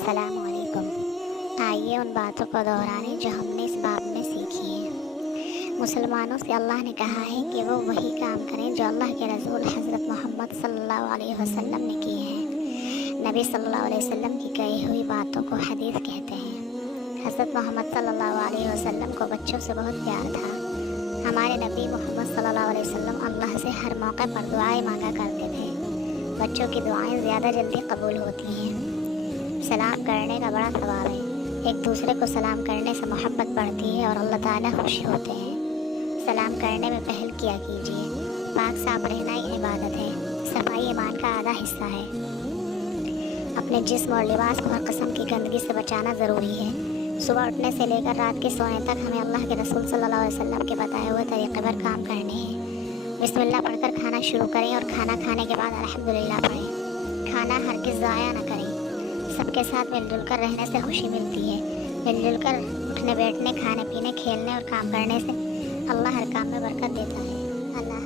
अस्सलाम वालेकुम। आइए उन बातों को दोहराने जो हमने इस बाब में सीखी हैं। मुसलमानों से अल्लाह ने कहा है कि वो वही काम करें जो अल्लाह के रसूल हज़रत मोहम्मद सल्लल्लाहु अलैहि वसल्लम ने किए हैं। नबी सल्लल्लाहु अलैहि वसल्लम की कही हुई बातों को हदीस कहते हैं। हज़रत मोहम्मद सल्लल्लाहु अलैहि वसल्लम को बच्चों से बहुत प्यार था। हमारे नबी मोहम्मद सल्लल्लाहु अलैहि वसल्लम अल्लाह से हर मौके पर दुआएं मांगा करते थे। बच्चों की दुआएं ज़्यादा जल्दी कबूल होती हैं। सलाम करने का बड़ा सवाब है। एक दूसरे को सलाम करने से मोहब्बत बढ़ती है और अल्लाह ताला खुश होते हैं। सलाम करने में पहल किया कीजिए। पाक साफ रहना ही इबादत है। सफाई ईमान का आधा हिस्सा है। अपने जिस्म और लिबास को हर किस्म की गंदगी से बचाना ज़रूरी है। सुबह उठने से लेकर रात के सोने तक हमें अल्लाह के रसूल सल्लल्लाहु अलैहि वसल्लम के बताए हुए तरीक़े पर काम करने हैं। बिस्मिल्लाह पढ़कर खाना शुरू करें और खाना खाने के बाद अल्हम्दुलिल्लाह पढ़ें। खाना हरगिज़ ज़ाया न करें। सबके साथ मिलजुल कर रहने से खुशी मिलती है। मिलजुल कर उठने बैठने, खाने पीने, खेलने और काम करने से अल्लाह हर काम में बरकत देता है। अल्लाह